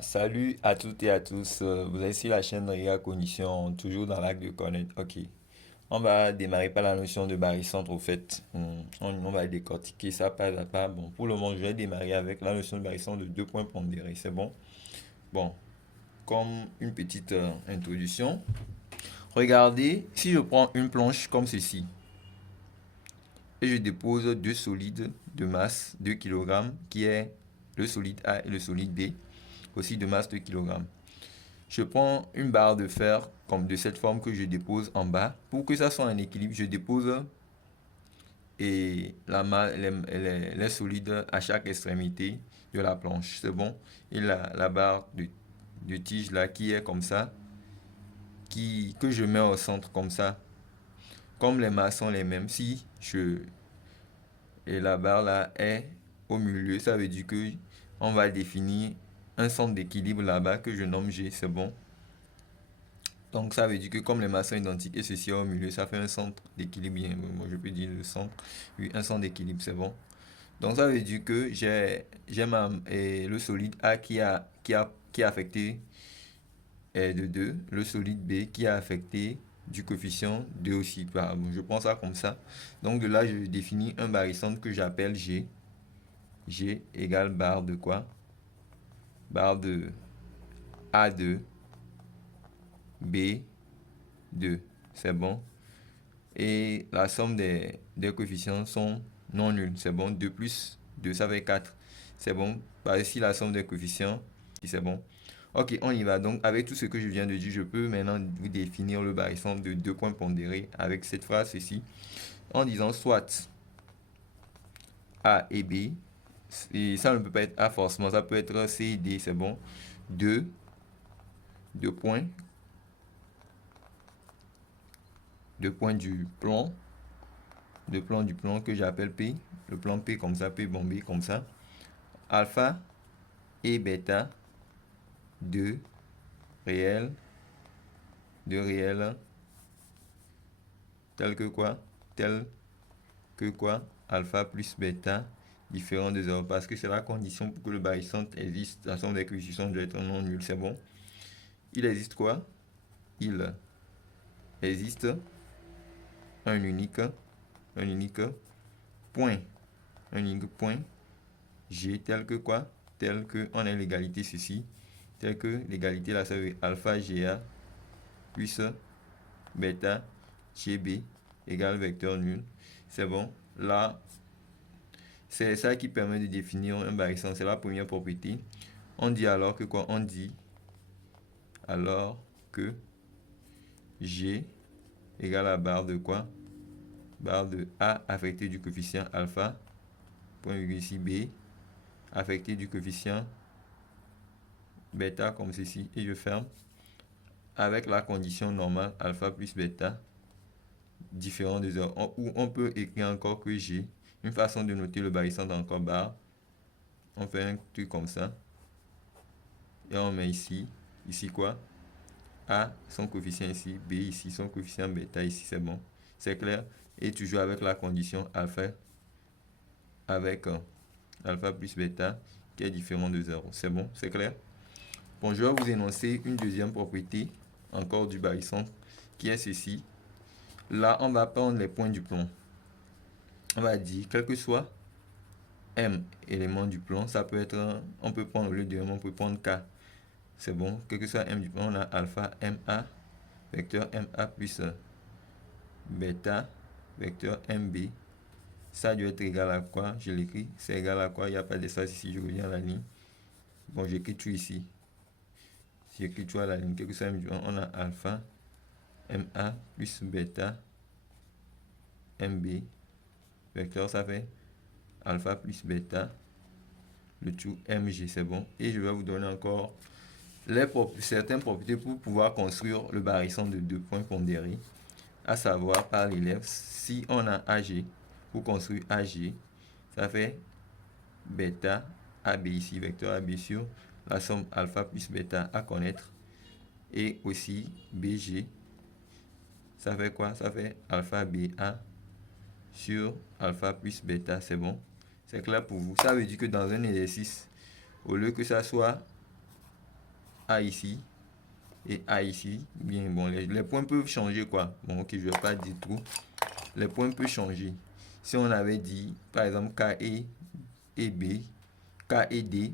Salut à toutes et à tous. Vous êtes sur la chaîne Ria Cognition, toujours dans l'acte de connaître. Ok. On va démarrer par la notion de barycentre au fait. On va décortiquer ça pas à pas. Bon, pour le moment, je vais démarrer avec la notion de barycentre de deux points pondérés. C'est bon? Bon, comme une petite introduction. Regardez, si je prends une planche comme ceci et je dépose deux solides de masse 2 kg qui est le solide A et le solide B, aussi de masse 2 kg. Je prends une barre de fer comme de cette forme que je dépose en bas. Pour que ça soit en équilibre, je dépose les solides à chaque extrémité de la planche. C'est bon. Et la barre de tige là qui est comme ça, que je mets au centre comme ça. Comme les masses sont les mêmes, si je et la barre là est au milieu, ça veut dire que on va définir un centre d'équilibre là-bas que je nomme G. C'est bon. Donc ça veut dire que comme les masses sont identiques et ceci est au milieu, ça fait un centre d'équilibre. Moi je peux dire le centre. Oui, un centre d'équilibre, c'est bon. Donc ça veut dire que le solide A qui a affecté est de 2, le solide B qui a affecté du coefficient 2 aussi. Bon, je prends ça comme ça. Donc de là, je définis un barycentre que j'appelle G. G égale barre de quoi? Barre de A2, B2. C'est bon. Et la somme des coefficients sont non nuls. C'est bon. 2 plus 2, ça fait 4. C'est bon. Par ici, la somme des coefficients, c'est bon. Ok, on y va. Donc, avec tout ce que je viens de dire, je peux maintenant vous définir le barycentre de deux points pondérés avec cette phrase ici. En disant soit A et B. Et ça ne peut pas être A forcément. Ça peut être C et D. C'est bon. Deux, deux points. Deux points du plan. Du plan que j'appelle P. Le plan P comme ça. P bombé comme ça. Alpha et bêta de réel, de réel, tel que quoi? Tel que quoi? Alpha plus bêta différent de 0. Parce que c'est la condition pour que le barycentre existe. La somme des coefficients doit être non nul. C'est bon. Il existe quoi? Il existe un unique, un unique point. Un unique point G tel que quoi? Tel que on a l'égalité ceci. Tel que l'égalité là, ça veut alpha GA plus bêta GB égale vecteur nul. C'est bon. Là, c'est ça qui permet de définir un barycentre. C'est la première propriété. On dit alors que quoi? On dit alors que G égale à barre de quoi? Barre de A affecté du coefficient alpha, point virgule ici B, affecté du coefficient bêta comme ceci. Et je ferme avec la condition normale alpha plus bêta différent de 0. Ou on peut écrire encore que G, une façon de noter le barycentre encore barre. On fait un truc comme ça. Et on met ici. Ici quoi? A, son coefficient ici. B ici, son coefficient bêta ici. C'est bon. C'est clair. Et toujours avec la condition alpha. Avec alpha plus bêta qui est différent de 0. C'est bon. C'est clair. Bon, je vais vous énoncer une deuxième propriété. Encore du barycentre. Qui est ceci. Là, on va prendre les points du plan. On va dire, quel que soit M élément du plan, ça peut être, on peut prendre au lieu de M, on peut prendre K. C'est bon, quel que soit M du plan, on a alpha MA, vecteur MA plus bêta, vecteur MB. Ça doit être égal à quoi? Je l'écris, c'est égal à quoi? Il n'y a pas d'espace ici, je reviens à la ligne. Bon, j'écris tout ici. Si j'écris tout à la ligne, quel que soit M du plan, on a alpha MA plus bêta MB. Vecteur, ça fait alpha plus bêta, le tout MG, c'est bon. Et je vais vous donner encore certaines propriétés pour pouvoir construire le barycentre de deux points pondérés, à savoir par l'élève, si on a AG, pour construire AG, ça fait bêta AB ici, vecteur AB sur la somme alpha plus bêta à connaître, et aussi BG, ça fait quoi? Ça fait alpha BA sur alpha plus bêta, c'est bon? C'est clair pour vous? Ça veut dire que dans un exercice, au lieu que ça soit A ici et A ici. Bien, bon, les points peuvent changer quoi. Bon, ok, je vais pas dire trop. Les points peuvent changer. Si on avait dit, par exemple, K et B, K et D,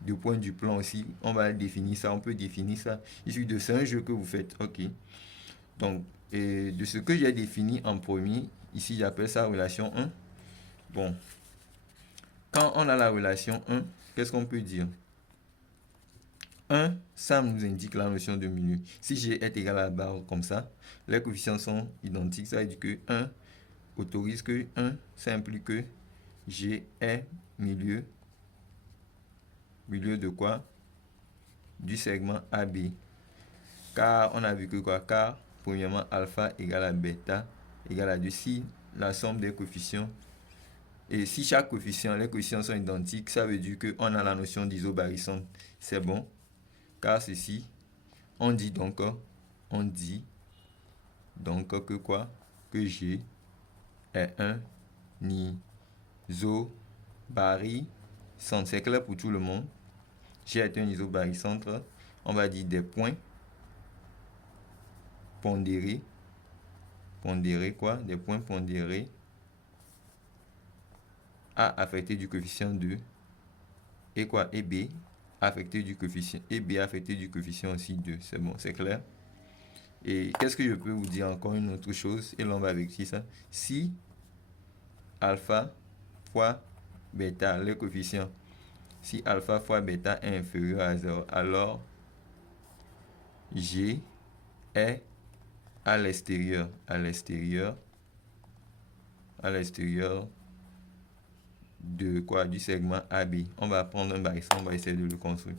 deux points du plan aussi, on va définir ça, on peut définir ça. Issu de c'est un jeu que vous faites, ok. Donc, et de ce que j'ai défini en premier, ici j'appelle ça relation 1. Bon, quand on a la relation 1, qu'est-ce qu'on peut dire? 1, ça nous indique la notion de milieu. Si G est égal à la barre comme ça, les coefficients sont identiques. Ça veut dire que 1 autorise que 1, ça implique que G est milieu. Milieu de quoi? Du segment AB. Car on a vu que quoi? Car, premièrement, alpha égale à bêta égale à 2. Si la somme des coefficients, et si chaque coefficient, les coefficients sont identiques, ça veut dire qu'on a la notion d'isobarycentre. C'est bon. Car ceci, on dit donc que quoi? Que G est un isobarycentre. C'est clair pour tout le monde. G est un isobarycentre. On va dire des points pondérés. Pondérés quoi? Des points pondérés A affecté du coefficient 2 et quoi? Et B affecté du coefficient, et B affecté du coefficient aussi 2. C'est bon, c'est clair? Et qu'est-ce que je peux vous dire encore une autre chose? Et là, on va vérifier ça. Si alpha fois bêta, les coefficients, si alpha fois bêta est inférieur à 0, alors G est à l'extérieur de quoi? Du segment AB. On va prendre un barycentre, on va essayer de le construire.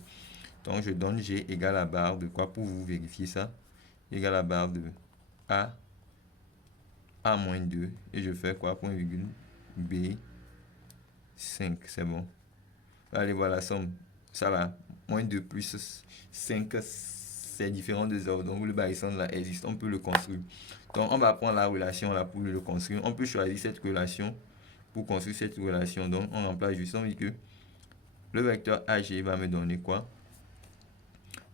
Donc, je donne G égale à barre de quoi pour vous vérifier ça? Égale à barre de A moins 2. Et je fais quoi? Point virgule B 5. C'est bon. Allez voir la somme. Ça va. Moins 2 plus 5, c'est différent de 0. Donc, le barycentre là existe. On peut le construire. Donc, on va prendre la relation là pour le construire. On peut choisir cette relation pour construire cette relation. Donc, on remplace juste. On dit que le vecteur AG va me donner quoi?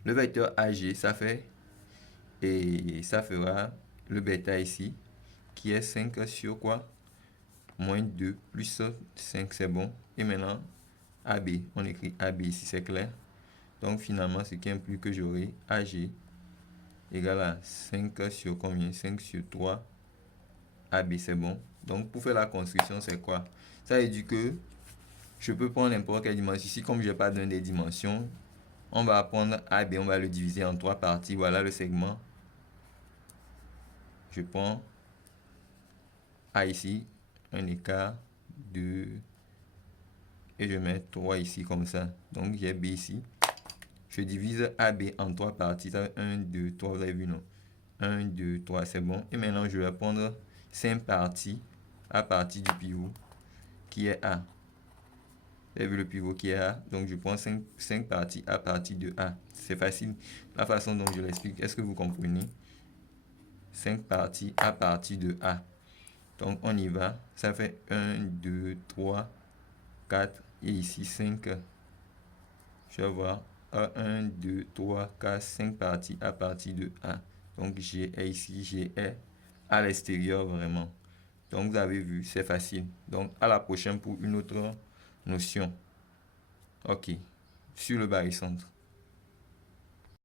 Le vecteur AG, ça fait, et ça fera le bêta ici, qui est 5 sur quoi? Moins 2 plus 5, c'est bon. Et maintenant, AB, on écrit AB ici, c'est clair. Donc finalement, ce qui implique que j'aurai AG égale à 5 sur combien? 5 sur 3 AB, c'est bon. Donc pour faire la construction, c'est quoi? Ça veut dire que je peux prendre n'importe quelle dimension. Ici, comme je n'ai pas donné des dimensions, on va prendre AB, on va le diviser en 3 parties. Voilà le segment. Je prends A ici, un écart, 2, et je mets 3 ici comme ça. Donc j'ai B ici. Je divise AB en 3 parties. Ça fait 1, 2, 3, vous avez vu non? 1, 2, 3, c'est bon. Et maintenant, je vais prendre 5 parties à partir du pivot qui est A. Vous avez vu le pivot qui est A. Donc je prends 5 parties à partir de A. C'est facile. La façon dont je l'explique, est-ce que vous comprenez? 5 parties à partir de A. Donc on y va. Ça fait 1, 2, 3, 4 et ici 5. Je vais voir 1, 2, 3, 4, 5 parties à partir de A. Donc G est ici, G est à l'extérieur vraiment. Donc vous avez vu, c'est facile. Donc à la prochaine pour une autre notion. Ok, sur le barycentre.